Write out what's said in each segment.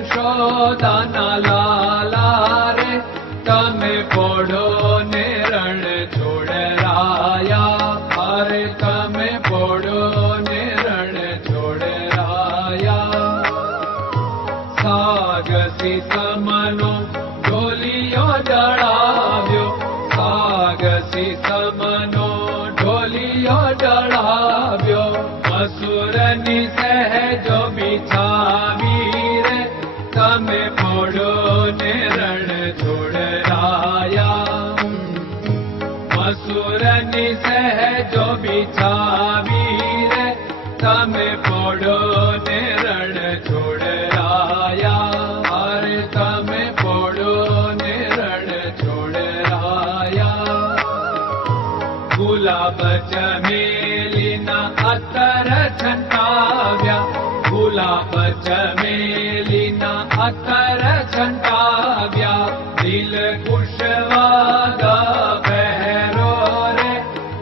યશોદાના લાલા રે તમે પોડો ને રણ છોડરાયા. અરે તમે પોડો ને રણ છોડરાયા. સાગસી સમનો ઢોલિયો ડળાવ્યો. સાગસી સમનો ઢોલિયો ડળાવ્યો. અસુરની સહેજો બિછાવી રે તમે પોડો ને રણ છોડરાયા. અસુરની સહેજો બિછાવી રે તમે પોડો ને રણ છોડરાયા. અરે તમે પોડો ને રણ છોડરાયા. ગુલાબ ચમેલીના અત્તર છંટાવ્યા. ગુલાબ ચમેલીના અત્તર છંટાવ્યા. દિલ કુશવાદા પહેરો રે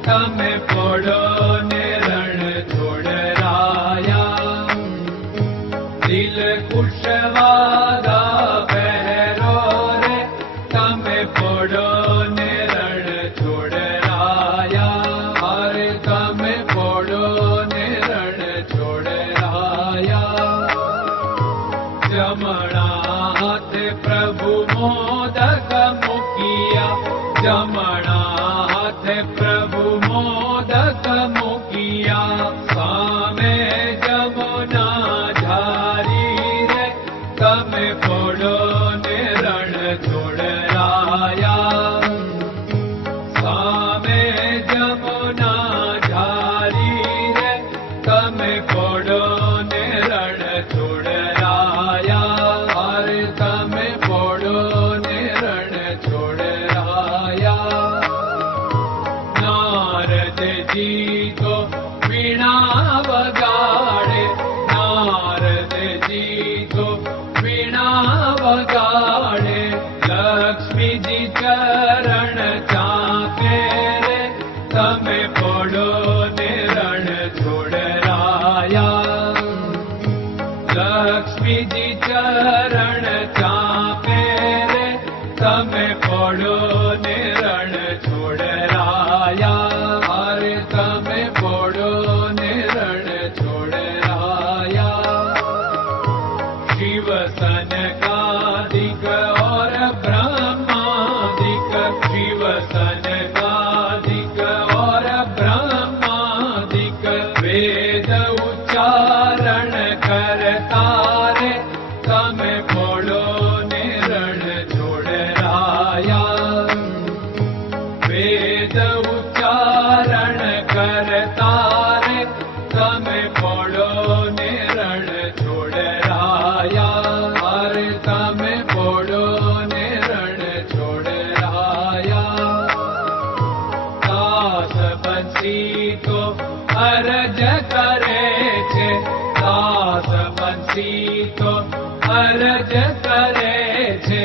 તમે પોડો ને રણ છોડરાયા. દિલ કુશવાદા પહેરો રે તમે પોડો ને રણ છોડરાયા. અરે તમે પોડો ને રણ છોડરાયા. જમણા હાથે પ્રભુ મોદક મૂકિયા. જમણા હાથે પ્રભુ મોદક મૂકિયા. સામે જમુના ઝારી રે તમે પોડો ને રણ છોડરાયા. સામે જમુના ઝારી રે તમે પોડો ને રણ છોડરાયા. અરે તમે પોડો ને રણ છોડરાયા. નારદજી તો વીણા વગાડે. નારદજી તો વીણા વગાડે. લક્ષ્મીજી ચરણ ચાપે રે તમે પોડો ને રણ છોડરાયા. લક્ષ્મીજી ચરણ ચાપે રે તમે પોડો ને રણ છોડરાયા. અરે તમે પોડો ને રણ છોડરાયા. શિવ સનકાદિક और ब्रह्मादिक. शिव सनकादिक और ब्रह्मादिक. वेद उच्चारण करता रे તમે પોડો ને રણ છોડરાયા. વેદ ઉચ્ચારણ કરતા રે તમે પોડો ને રણ છોડરાયા. અરે તમે પોડો ને રણ છોડરાયા. દાસ બંસી તો અરજ કરે છે. દાસ બંસી તો અરજ કરે છે.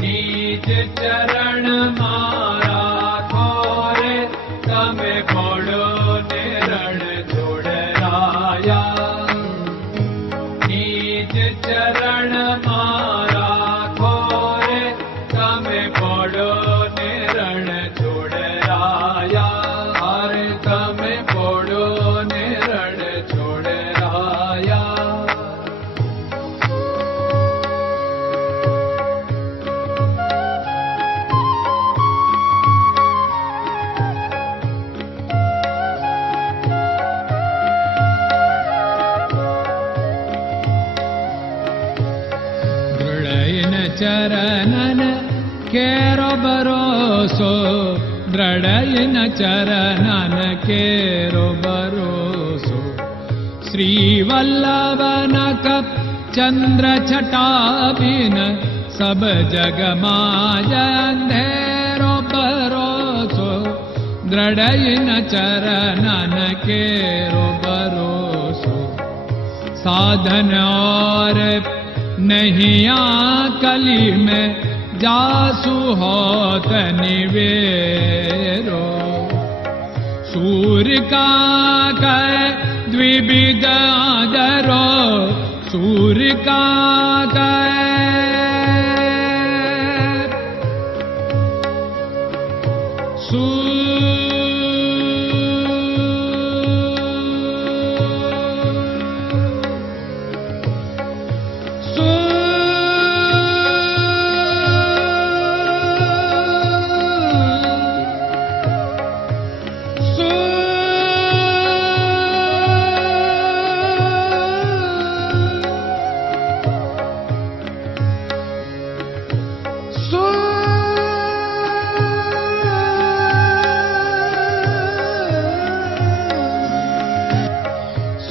નીચ ચરણ મારા ખોરે તમે પોડો ને રણ છોડરાયા. નીચ ચરણ મારા ખોરે તમે પોડો ને રણ છોડરાયા. અરે તમે પોડો ને રણ છોડરાયા. દૃઢયન ચરણન કેરો ભરોસો. દ્રઢયન ચરણન કેરો ભરોસો. શ્રી વલ્લભન કપ ચંદ્ર છટાબિન સબ જગમાં અંધેરો ભરોસો. દ્રઢયન ચરણન કેરો ભરોસો. साधन और नहीं कली में जासु होत निवेरो। सूर्य का कह द्विविध आदरो, सूर्य का कह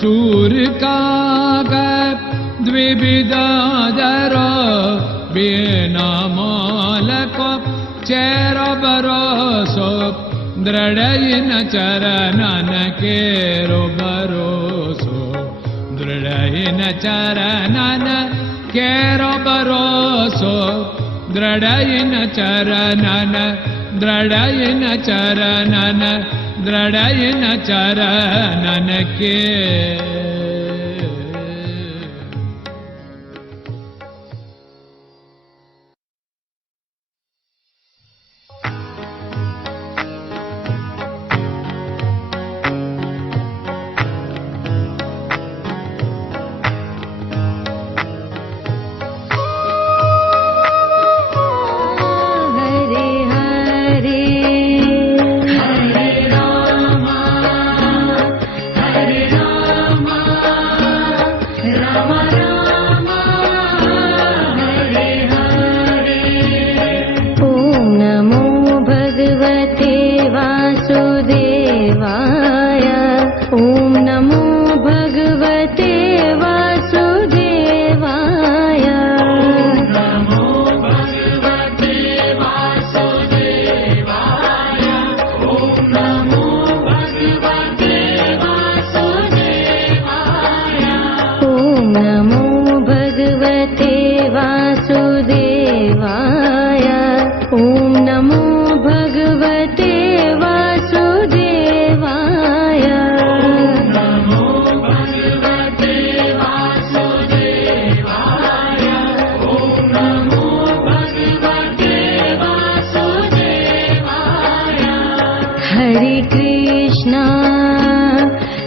सूर कागद द्विविधाधर बिना मालको चेर भरोसो दृढ़ चरणन केरो भरोसो दृढ़ चरणन केरो भरोसो दृढ़ चरणन दृढ़ चरणन दृढ़ चरणन के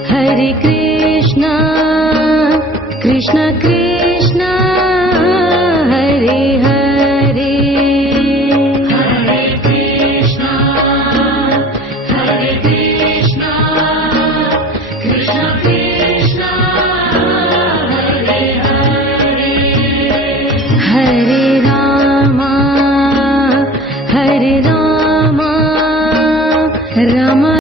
Hare Krishna, Krishna Krishna